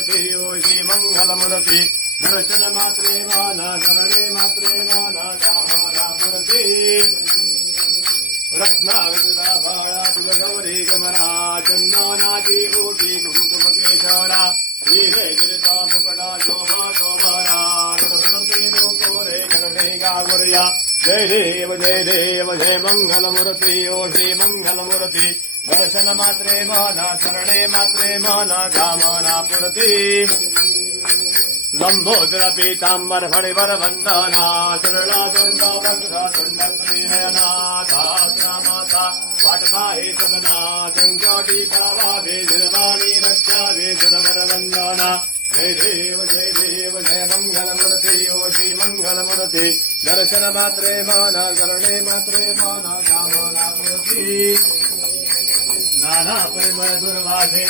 मूर्ती ओ श्री मंगल मूर्ती दर्शन मात्रे माना करणे मात्रे माना कामना मूर्ती रत्नागजरा भाळा गौरी गमरा चंदनाची ओटी कुकुम केशरा वीरे गिरिता मुकटा शोभा शोभरा सरस्वती कोरे करणे गागुर्या जय देव जय देव जय मंगल मूर्ती ओ श्री मंगल मूर्ती दर्शन मात्रे माना, शरणे मात्रे माना, कामना पुरती। लंबोदर पीतांबर फणिवर वंदना शरणा तुंड भद्रा तुंड श्रीनयनाथा माता पाटका सदना संख्योटी भावे निर्वाणी रक्षा, वे जनवर वंदना। जय देव जय देव जय मङ्गलमुरति मङ्गलमुदी दर्शनमात्रे माला करणे मात्रे माला परिमल दुर्वासे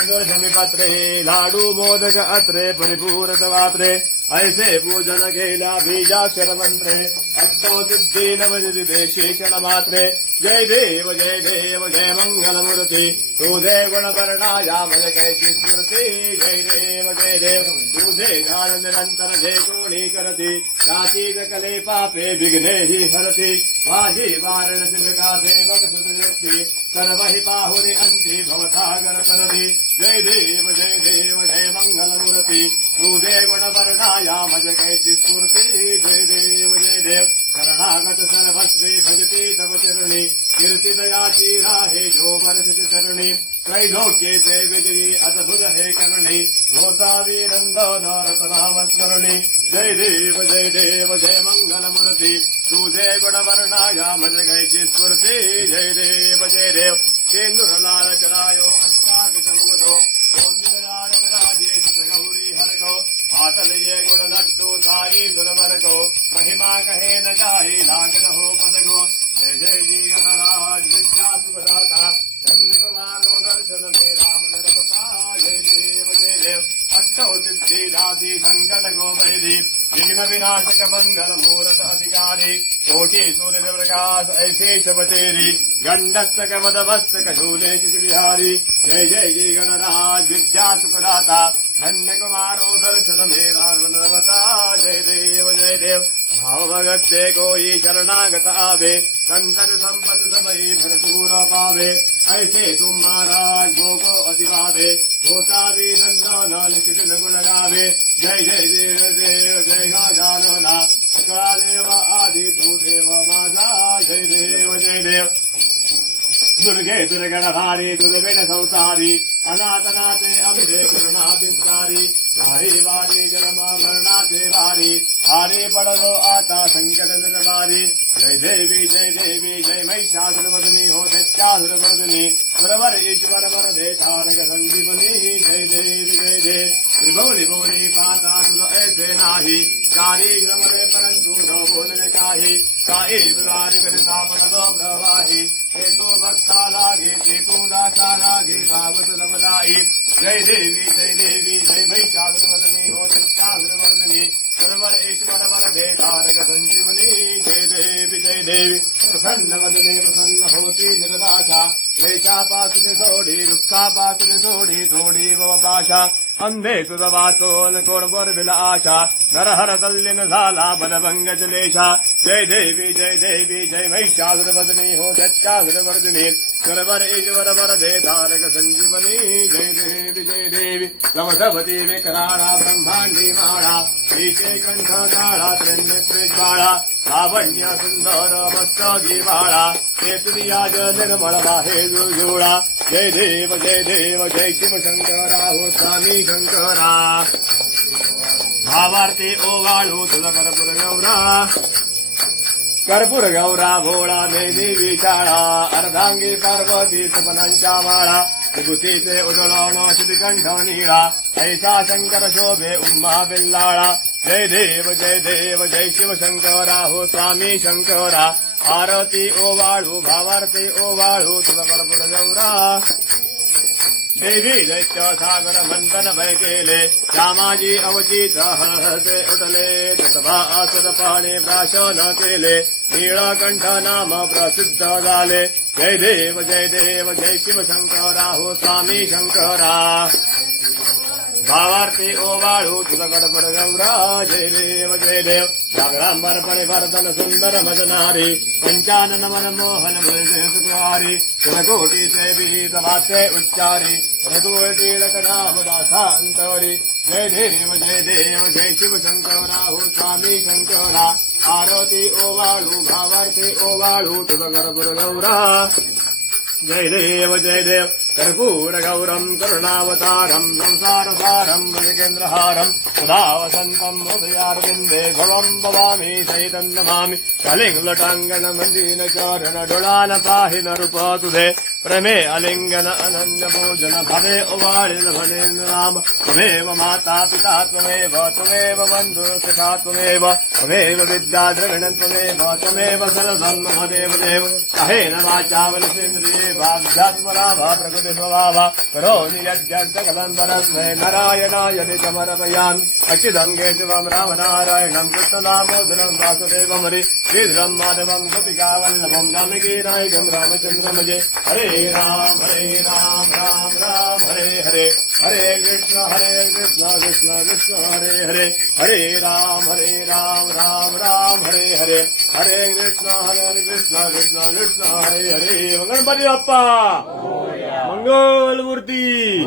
लाडू मोदक अत्रे परिपूरतवात्रे। ऐसे पूजन केला बीजाक्षर मंत्रे अष्टो सिद्धी नवनिधि शेषण मात्रे जय देव जय देव जय मंगल मूर्ती तुझे गुण वर्णाया मज कैची स्मृती जय देव जय देव तुझे ज्ञान निरंतर जय कोणी करती जाती सकले पापे विघ्ने हि हरती माझी वारण विकासे भक्त सर्व हि पाहुरे अंती भवसागर करती जय देव जय देव जय मंगल मूर्ती तुझे गुण वर्णाया मज कैची स्फूर्ती जय देव जय देव शरणागत सर्वस्वी भजती तव चरणी कीर्ति दयाची राहे जो वर्षित चरणी त्रैलोक्ये ते विजयी अद्भुत हे करणी रतनाम स्मरणी जय देव जय देव, जय मंगल मूर्ती तुझे गुण वर्णाया मज कैची स्फूर्ती। जय देव जय देव। केंदुरलाल चरायो अष्टावित मुगधो गोविंदलाल विराजे गौरी हरको। ఆటలు చేయకూడదట్టు సాయి దురవరకు మహిమా కహే నాయి లాగరహో పదగో. జయ జయ జీగణరాజ్ విద్యాసుదాత చంద్రకుమారో దర్శన మే రామ జయ దేవ జయ దేవ్ అష్టౌతిరాది సంకట గోపైది విఘ్న వినాశక మంగళ మూరత అధికారి. కోటి సూర్య ప్రకాశ ఐసే చపతేరి గండస్తక మదవస్తక శూలేశ విహారి. జయ జయ జయ గణరాజ్ విద్యాసుదాత धन्यकुमारो दर्शनमेवानवता जय देव जय देव भावभगत्ते कोयि शरणागतावे शङ्कर सम्पत् सबै भरपूर पावे ऐसे तुम महाराज भोगो अतिभावे भूतादि नन्दन कृष्ण गुण गावे जय जय देव देव जय गजानना देव आदि तु देव माझा जय देव जय देव దుర్గే దుర్గణహారి దుర్విణ సంసారి అనాథనాథే అమితే కరుణాభిప్సారి వారి వారి జలమాభరణాథే వారి హారే పడలో ఆత సంకట దురవారి జయ దేవి జయ దేవి జయ మహిషాసురవదని హో దత్యాసురవదని సురవర ఈశ్వర వర దేతారక సంజీవని జయ దేవి జయ దేవి त्रिभुवनी भुवनी पाता तुझ ऐसे नाही। चारी श्रमरे परंतु न बोलने काही। काही विवारी करिता तो भक्ता लागे तो दाता लागे जय देवी जय देवी, जय महिषासुरमर्दिनी हो सत्यासुरमर्दिनी सर्वर ईश्वर वर संजीवनी। जय देवी जय देवी। प्रसन्न वदने, प्रसन्न होती निर्दाशा क्लेशा पासुने सोडी दुःखा पासुने सोडी थोडी भव पाशा। अंधे तुझ वाचोन कोण बोरविल आशा नरहर तल्लीन झाला बलभंग जलेशा जय देवी जय देवी जय महिषासुरवदनी हो दत्तासुरवर्दिनी सुरवर ईश्वर वरदे तारक संजीवनी। जय देवी जय देवी लवसवती विकराळा ब्रह्मांडी माळा। ईशे कंठ काळा त्र्यंबके लावण्य सुंदर मस्तगी बाळा केतुर्याज निर्मळ बाहे जुळा जय देव जय देव, जय शिव शंकरा हो स्वामी शंकरा भावार्थी ओवाळू तुझा कर्पूर गौरा। कर्पूर गौरा, भोळा देवी विचाळा अर्धांगी पार्वती सपनांच्या माळा। विभूतीचे उदळण श्रीकंठ नीळा। ऐसा शंकर शोभे, उम्मा बिल्लाळा। जय देव जय देव जय शिव शंकरा हो स्वामी शंकरा. आरती ओवाळू भावार्थी ओवाळू तुझा गौरा देवी दैत्य सागर मंथन भय केले श्यामाजी अवचित हळहळते उठले तत्वा असर पाणी प्राशन केले नीळकंठ नाम प्रसिद्ध झाले. जय देव जय देव जय शिव शंकरा हो स्वामी शंकरा. तुझ गडबड गौरा जय देव जय देव जागरांबर परिवर्तन सुंदर मदनारी पंचानन मन मोहन मुरली कोटी ते बीत वाचे उच्चारी रघुवती लकनाम दासांतरी जय देव जय देव जय शिव शंकर राहू स्वामी शंकरा आरती ओवाळू भावार्थी ओवाळू तुझ गडबड गौरा जय देव जय देव कर्पूर गौरम करुणावतारम संसारसारम भजकेन्द्रहारम सदा वसन्तं हृदयारविन्दे भवं भवामि सहितं नमामि कलिङ्गटाङ्गन मन्दीन चरण डोळान पाहि नरुपतुधे प्रमे अलिङ्गन अनन्य भोजन भवे उवारिल भजेन्द्र नाम। त्वमेव माता पिता त्वमेव त्वमेव बन्धु सखा त्वमेव त्वमेव विद्या द्रविणं त्वमेव त्वमेव सर्वधर्म देव देव। कहेन वाचा वलसेन्द्रिये भाध्यात्मना भा प्रकृति स्वभाव करोमि यज्ञकलं परस्मै नारायणाय निजमर्पयामि अच्युतं केशवं रामनारायणं कृष्णदामोदरं वासुदेवमरि श्रीधरं माधवं गोपिकावल्लभं जानकीनायकं रामचन्द्रमजे हरे राम, हरे राम राम राम, हरे हरे। हरे कृष्ण हरे कृष्ण कृष्ण कृष्ण, हरे हरे। हरे राम हरे राम राम राम, हरे हरे। हरे कृष्ण हरे कृष्ण कृष्ण कृष्ण, हरे हरे। मंगल बाप्पा। मंगल मूर्ती।